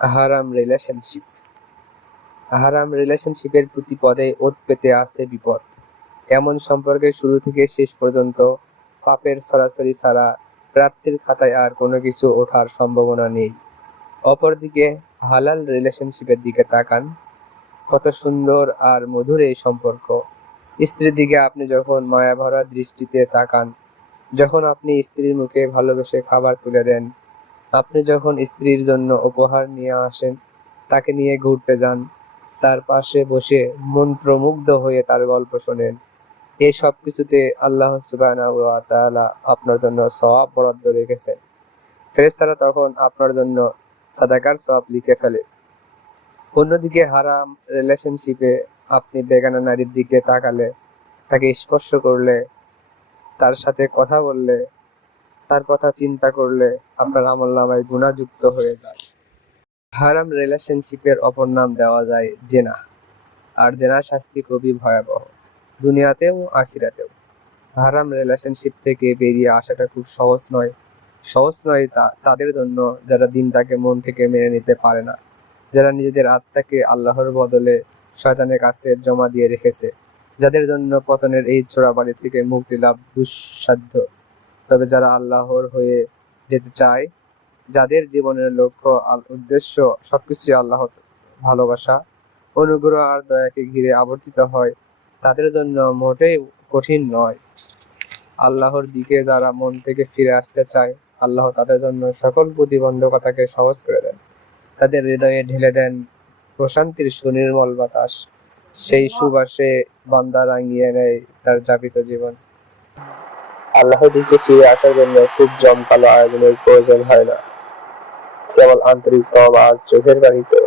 হারাম রিলেশনশিপ হারাম রিলেশনশিপের প্রতি পদে ওত পেতে আছে বিপদ। এমন সম্পর্কে শুরু থেকে শেষ পর্যন্ত পাপের সরাসরি ছাড়া প্রাপ্তির খাতায় আর কোনো কিছু ওঠার সম্ভাবনা নেই। অপরদিকে হালাল রিলেশনশিপের দিকে তাকান। কত সুন্দর আর মধুর এই সম্পর্ক। স্ত্রীর দিকে আপনি যখন মায়াভরা দৃষ্টিতে তাকান, যখন আপনি স্ত্রীর মুখে ভালোবেসে খাবার তুলে দেন আপনি যখন স্ত্রীর জন্য উপহার নিয়ে আসেন, তাকে নিয়ে ঘুরতে যান, তার পাশে বসে মন্ত্রমুগ্ধ হয়ে তার গল্প শোনেন। এই সব কিছুতে আল্লাহ তাআলা আপনার জন্য সওয়াব বরাদ্দ রেখেছেন। ফেরেশতারা তখন আপনার জন্য সাদাকার সওয়াব লিখে ফেলে। অন্যদিকে হারাম রিলেশনশিপে আপনি বেগানা নারীর দিকে তাকালে, তাকে স্পর্শ করলে, তার সাথে কথা বললে কথা চিন্তা করলে আপনার আমল নামায় গুণাযুক্ত হয়ে যায়। হারাম রিলেশনশিপের অপর নাম দেওয়া যায় জেনা। আর জেনার শাস্তি খুবই ভয়াবহ, দুনিয়াতেও আখিরাতেও। হারাম রিলেশনশিপ থেকে বেরিয়ে আসাটা খুব সহজ নয়। সহজ নয় তা- তাদের জন্য যারা দিনটাকে মন থেকে মেনে নিতে পারে না। যারা নিজেদের আত্মাকে আল্লাহর বদলে শয়তানের কাছে জমা দিয়ে রেখেছে। যাদের জন্য পতনের এই চোরাবাড়ি থেকে মুক্তি লাভ দুঃসাধ্য। তবে যারা আল্লাহর হয়ে যেতে চায়, যাদের জীবনের লক্ষ্য, আল উদ্দেশ্য সবকিছু আল্লাহ ভালোবাসা, অনুগ্রহ আর দয়াকে ঘিরে আবর্তিত হয়, তাদের জন্য মোটেই কঠিন নয়। আল্লাহর দিকে যারা মন থেকে ফিরে আসতে চায়, আল্লাহ তাদের জন্য সকল প্রতিবন্ধকতাকে সহজ করে দেন। তাদের হৃদয়ে ঢেলে দেন প্রশান্তির সুনির্মল বাতাস। সেই সুবাসে বান্দা রাঙিয়ে নেয় তার যাপিত জীবন। আল্লাহর দিকে ফিরে আসার জন্য খুব জমকালো আয়োজনের প্রয়োজন হয় না। কেবল আন্তরিক তবা আর চোখের পানিতে